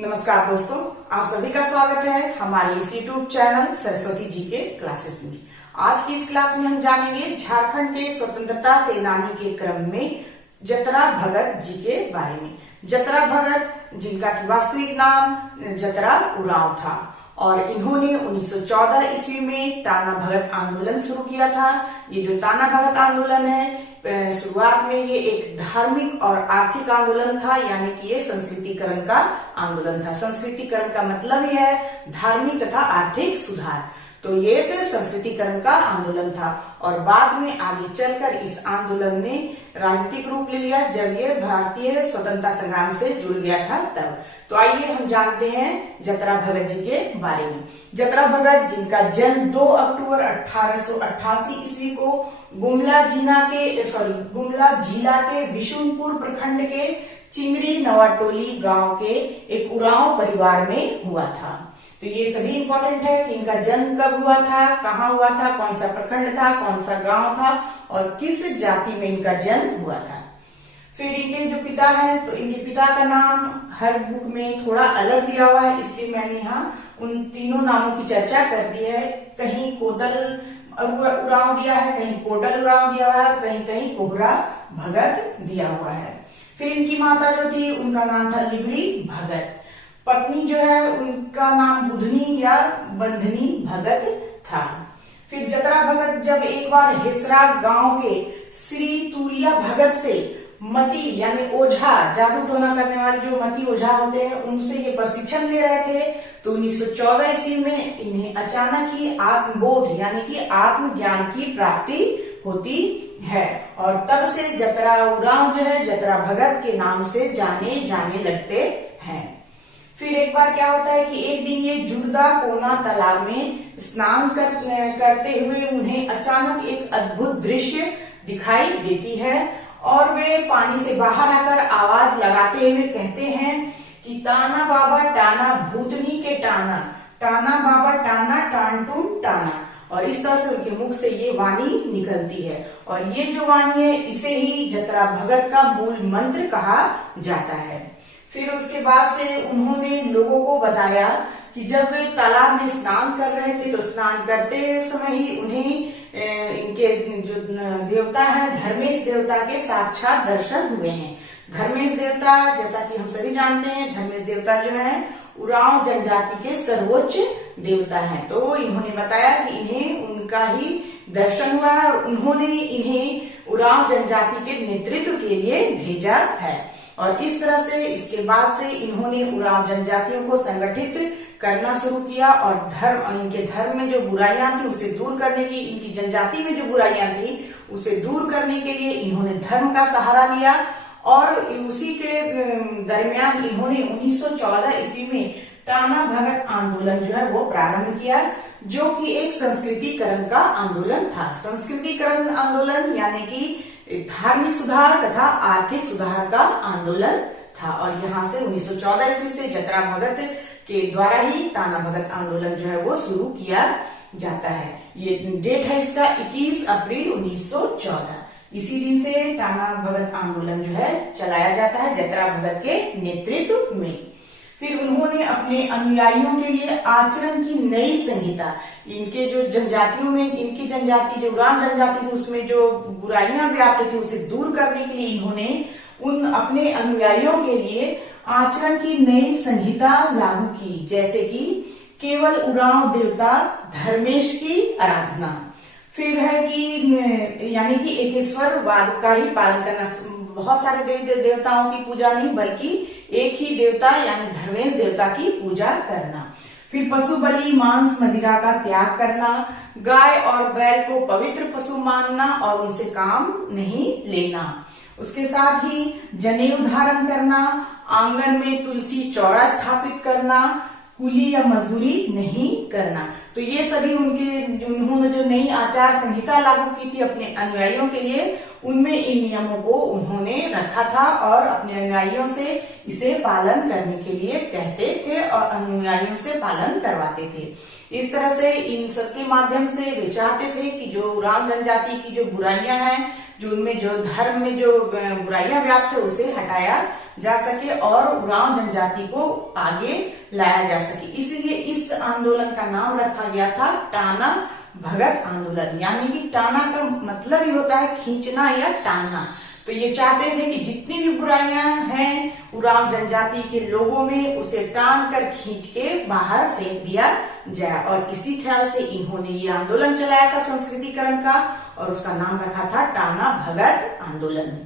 नमस्कार दोस्तों, आप सभी का स्वागत है हमारे इस यूट्यूब चैनल सरस्वती जी के क्लासेस में। आज की इस क्लास में हम जानेंगे झारखंड के स्वतंत्रता सेनानी के क्रम में जतरा भगत जी के बारे में। जतरा भगत, जिनका की वास्तविक नाम जतरा उरांव था, और इन्होंने 1914 ईस्वी में ताना भगत आंदोलन शुरू किया था। ये जो ताना भगत आंदोलन है, शुरुआत में ये एक धार्मिक और आर्थिक आंदोलन था, यानी कि ये संस्कृतिकरण का आंदोलन था। संस्कृतिकरण का मतलब ही है धार्मिक तथा आर्थिक सुधार। तो ये एक संस्कृतिकरण का आंदोलन था, और बाद में आगे चलकर इस आंदोलन ने राजनीतिक रूप ले लिया जब ये भारतीय स्वतंत्रता संग्राम से जुड़ गया था तब। तो आइए हम जानते हैं जतरा भगत जी के बारे में। जतरा भगत, जिनका जन्म 2 अक्टूबर 1888 ईस्वी को गुमला जिला के विशुनपुर प्रखंड के चिंगरी नवाटोली गांव के एक उरांव परिवार में हुआ था। तो ये सभी इंपॉर्टेंट है कि इनका जन्म कब हुआ था, कहाँ हुआ था, कौन सा प्रखंड था, कौन सा गांव था और किस जाति में इनका जन्म हुआ था। फिर इनके जो पिता हैं, तो इनके पिता का नाम हर बुक में थोड़ा अलग दिया हुआ है, इसलिए मैंने यहाँ उन तीनों नामों की चर्चा कर दी है। कहीं कोदल उरांव दिया है, कहीं कोडल उरांव दिया हुआ है, कहीं कहीं कोहरा भगत दिया हुआ है। फिर इनकी माता जो थी, उनका नाम था लिबड़ी भगत। पत्नी जो है, उनका नाम बुधनी या बंधनी भगत था। फिर जतरा भगत जब एक बार हिसरा गांव के श्री तुलिया भगत से मती यानी ओझा, जादू टोना करने वाले जो मती ओझा होते हैं, उनसे ये प्रशिक्षण ले रहे थे, तो 1914 ईस्वी में इन्हें अचानक ही आत्मबोध यानी कि आत्मज्ञान की प्राप्ति होती है, और तब से जतरा उरांव जो है जतरा भगत के नाम से जाने लगते हैं। फिर एक बार क्या होता है कि एक दिन ये जुर्दा कोना तालाब में स्नान करते हुए उन्हें अचानक एक अद्भुत दृश्य दिखाई देती है, और वे पानी से बाहर आकर आवाज लगाते हुए कहते हैं कि ताना बाबा टाना भूतनी के टाना, टाना बाबा टाना टान टून टाना। और इस तरह से उनके मुख से ये वाणी निकलती है, और ये जो वाणी है इसे ही जतरा भगत का मूल मंत्र कहा जाता है। फिर उसके बाद से उन्होंने लोगों को बताया कि जब वे तालाब में स्नान कर रहे थे, तो स्नान करते समय ही उन्हें इनके जो देवता हैं धर्मेश देवता के साक्षात दर्शन हुए हैं। धर्मेश देवता, जैसा कि हम सभी जानते हैं, धर्मेश देवता जो है उरांव जनजाति के सर्वोच्च देवता हैं। तो इन्होंने बताया कि इन्हें उनका ही दर्शन हुआ है, और उन्होंने इन्हें उरांव जनजाति के नेतृत्व के लिए भेजा है। और इस तरह से इसके बाद से इन्होंने उरांव जनजातियों को संगठित करना शुरू किया, और इनके धर्म में जो बुराइयां थी उसे दूर करने की, इनकी जनजाति में जो बुराइयां थी उसे दूर करने के लिए इन्होंने धर्म का सहारा लिया। और उसी के दरमियान इन्होंने 1914 ईस्वी में ताना भगत आंदोलन जो है वो प्रारंभ किया, जो कि एक संस्कृतिकरण का आंदोलन था। संस्कृतिकरण आंदोलन यानी कि धार्मिक सुधार तथा आर्थिक सुधार का आंदोलन था, और यहाँ से 1914 ईस्वी से जतरा भगत के द्वारा ही ताना भगत आंदोलन जो है वो शुरू किया जाता है। ये डेट है इसका 21 अप्रैल 1914। इसी दिन से ताना भगत आंदोलन जो है चलाया जाता है जतरा भगत के नेतृत्व में। फिर उन्होंने अपने अनुयायियों के लिए आचरण की नई संहिता, इनके जो जनजातियों में, इनकी जनजाति जो उरांव जनजाति थी उसमें जो बुराइयां व्याप्त थी उसे दूर करने के लिए इन्होंने उन अपने अनुयायियों के लिए आचरण की नई संहिता लागू की, जैसे कि केवल उरांव देवता धर्मेश की आराधना। फिर है कि यानी कि एकेश्वरवाद का ही पालन करना, बहुत सारे देवी देवताओं की पूजा नहीं बल्कि एक ही देवता यानी धर्मेश देवता की पूजा करना। फिर पशु बलि मांस मदिरा का त्याग करना, गाय और बैल को पवित्र पशु मानना और उनसे काम नहीं लेना। उसके साथ ही जनेऊ धारण करना, आंगन में तुलसी चौरा स्थापित करना, कुली या मजदूरी नहीं करना। तो ये सभी उन्होंने जो नई आचार संहिता लागू की थी अपने अनुयायियों के लिए, उनमें इन नियमों को उन्होंने रखा था, और अपने अनुयायियों से इसे पालन करने के लिए कहते थे और अनुयायियों से पालन करवाते थे। इस तरह से इन सब के माध्यम से वे चाहते थे कि जो उरांव जनजाति की जो बुराइयां हैं, जो उनमें जो धर्म में जो बुराइयां व्याप्त है, उसे हटाया जा सके और उरांव जनजाति को आगे लाया जा सके। इसीलिए इस आंदोलन का नाम रखा गया था टाना भगत आंदोलन। यानी कि टाना का मतलब ही होता है खींचना या टानना। तो ये चाहते थे कि जितनी भी बुराइयां हैं उरांव जनजाति के लोगों में उसे टान कर खींच के बाहर फेंक दिया जाए। और इसी ख्याल से इन्होंने ये आंदोलन चलाया था संस्कृतिकरण का, और उसका नाम रखा था टाना भगत आंदोलन।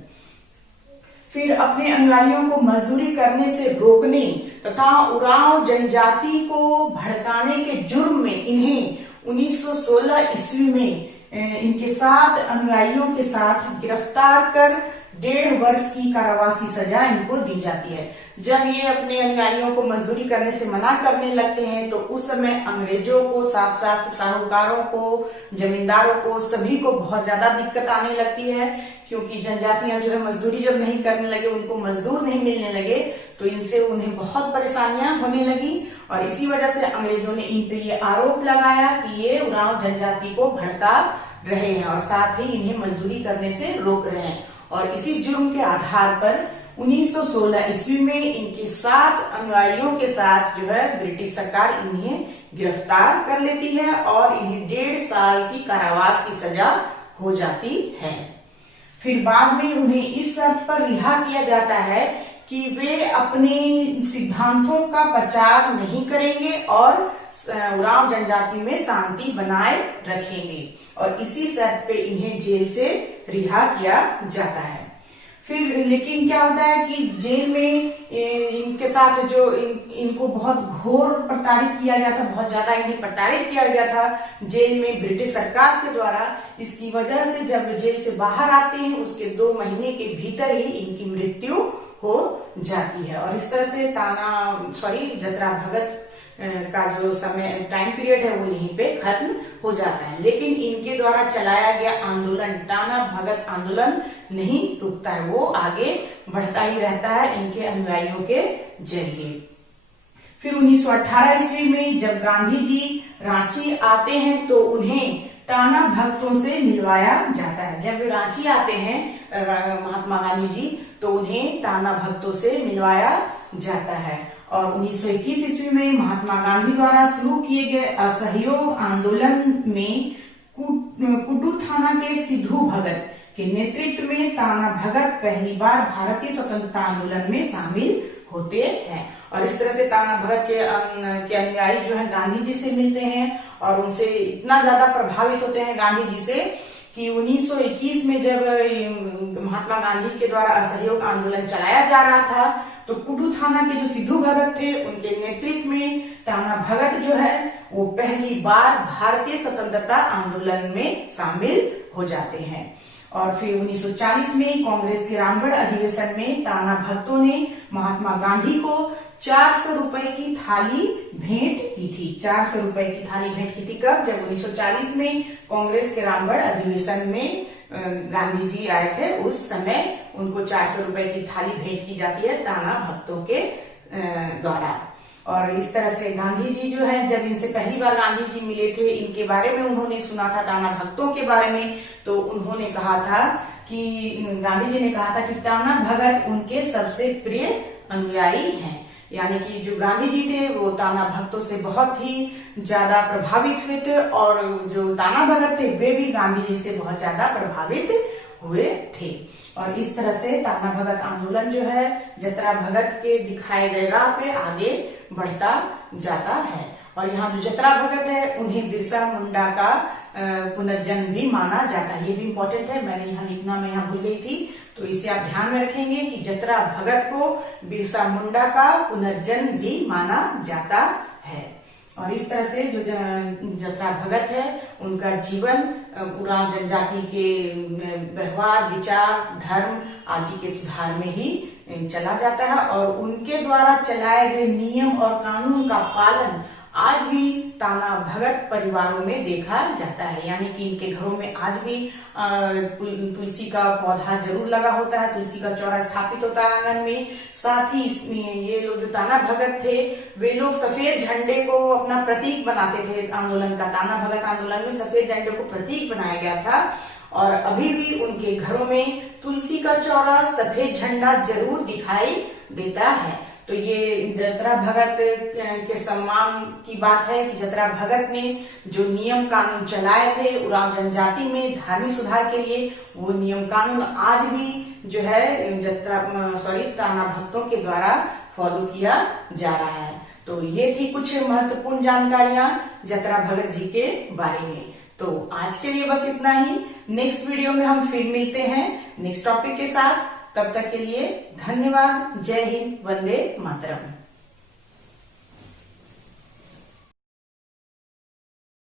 फिर अपने अनुयायियों को मजदूरी करने से रोकने तथा उरांव जनजाति को भड़काने के जुर्म में इन्हें 1916 ईस्वी में इनके साथ अनुयायियों के साथ गिरफ्तार कर 1.5 वर्ष की कारावासी सजा इनको दी जाती है। जब ये अपने अनुयायियों को मजदूरी करने से मना करने लगते हैं तो उस समय अंग्रेजों को, साथ साथ साहूकारों को, जमींदारों को, सभी को बहुत ज्यादा दिक्कत आने लगती है, क्योंकि जनजातियां जो है मजदूरी जब नहीं करने लगे, उनको मजदूर नहीं मिलने लगे, तो इनसे उन्हें बहुत परेशानियां होने लगी। और इसी वजह से अंग्रेजों ने इन पे ये आरोप लगाया कि ये उरांव जनजाति को भड़का रहे हैं और साथ ही इन्हें मजदूरी करने से रोक रहे हैं। और इसी जुर्म के आधार पर 1916 ईस्वी में इनके 7 अनुयायियों के साथ जो है ब्रिटिश सरकार इन्हें गिरफ्तार कर लेती है और इन्हें 1.5 साल की कारावास की सजा हो जाती है। फिर बाद में उन्हें इस शर्त पर रिहा किया जाता है कि वे अपने सिद्धांतों का प्रचार नहीं करेंगे और उरांव जनजाति में शांति बनाए रखेंगे, और इसी शर्त पे इन्हें जेल से रिहा किया जाता है। फिर लेकिन क्या होता है कि जेल में इनके साथ जो इनको बहुत घोर प्रताड़ित किया गया था, बहुत ज्यादा इन्हें प्रताड़ित किया गया था जेल में ब्रिटिश सरकार के द्वारा। इसकी वजह से जब जेल से बाहर आते हैं उसके 2 महीने के भीतर ही इनकी मृत्यु हो जाती है। और इस तरह से जतरा भगत का जो समय टाइम पीरियड है वो यहीं पे खत्म हो जाता है। लेकिन इनके द्वारा चलाया गया आंदोलन, टाना भगत आंदोलन, नहीं रुकता है, वो आगे बढ़ता ही रहता है इनके अनुयायियों के जरिए। फिर 1918 ईस्वी में जब गांधी जी रांची आते हैं तो उन्हें टाना भक्तों से मिलवाया जाता है। जब वे रांची आते हैं महात्मा गांधी जी तो उन्हें टाना भक्तों से मिलवाया जाता है। और 1921 ईस्वी में महात्मा गांधी द्वारा शुरू किए गए असहयोग आंदोलन में कुडू थाना के सिद्धू भगत के नेतृत्व में टाना भगत पहली बार भारतीय स्वतंत्रता आंदोलन में शामिल होते हैं। और इस तरह से टाना भगत के अनुयायी जो है गांधी जी से मिलते हैं और उनसे इतना ज्यादा प्रभावित होते हैं गांधी जी से कि 1921 में जब महात्मा गांधी के द्वारा असहयोग आंदोलन चलाया जा रहा था तो कुडू थाना के जो सिद्धू भगत थे उनके नेतृत्व में टाना भगत जो है वो पहली बार भारतीय स्वतंत्रता आंदोलन में शामिल हो जाते हैं। और फिर 1940 में कांग्रेस के रामगढ़ अधिवेशन में टाना भक्तों ने महात्मा गांधी को 400 रुपए की थाली भेंट की थी। 400 रुपए की थाली भेंट की थी कब? जब 1940 में कांग्रेस के रामगढ़ अधिवेशन में गांधी जी आए थे, उस समय उनको 400 रुपए की थाली भेंट की जाती है टाना भक्तों के द्वारा। और इस तरह से गांधी जी जो है जब इनसे पहली बार गांधी जी मिले थे, इनके बारे में उन्होंने सुना था टाना भक्तों के बारे में, तो उन्होंने कहा था कि गांधी जी ने कहा था कि टाना भगत उनके सबसे प्रिय अनुयायी हैं। यानी कि जो गांधी जी थे वो टाना भक्तों से बहुत ही ज्यादा प्रभावित हुए थे और जो टाना भगत थे वे भी गांधी जी से बहुत ज्यादा प्रभावित हुए थे। और इस तरह से टाना भगत आंदोलन जो है जतरा भगत के दिखाए गए राह पे आगे बढ़ता जाता है। और यहाँ जो जतरा भगत है उन्हें बिरसा मुंडा का पुनर्जन्म भी माना जाता है। ये भी इम्पोर्टेंट है, मैंने यहाँ लिखना में यहाँ भूल गई थी, तो इसे आप ध्यान में रखेंगे कि जतरा भगत को बिरसा मुंडा का पुनर्जन्म भी माना जाता है। और इस तरह से जो जतरा भगत है उनका जीवन उरांव जनजाति के व्यवहार, विचार, धर्म आदि के सुधार में ही चला जाता है। और उनके द्वारा चलाए गए नियम और कानून का पालन आज भी टाना भगत परिवारों में देखा जाता है। यानी कि इनके घरों में आज भी तुलसी का पौधा जरूर लगा होता है, तुलसी का चौरा स्थापित होता है आंगन में। साथ ही ये लोग जो टाना भगत थे वे लोग सफेद झंडे को अपना प्रतीक बनाते थे आंदोलन का। टाना भगत आंदोलन में सफेद झंडे को प्रतीक बनाया गया था और अभी भी उनके घरों में तुलसी का चौरा, सफेद झंडा जरूर दिखाई देता है। तो ये जतरा भगत के सम्मान की बात है कि जतरा भगत ने जो नियम कानून चलाए थे उरांव जनजाति में धार्मिक सुधार के लिए, वो नियम कानून आज भी जो है ताना भक्तों के द्वारा फॉलो किया जा रहा है। तो ये थी कुछ महत्वपूर्ण जानकारियां जतरा भगत जी के बारे में। तो आज के लिए बस इतना ही। नेक्स्ट वीडियो में हम फिर मिलते हैं नेक्स्ट टॉपिक के साथ। तब तक के लिए धन्यवाद। जय हिंद, वंदे मातरम।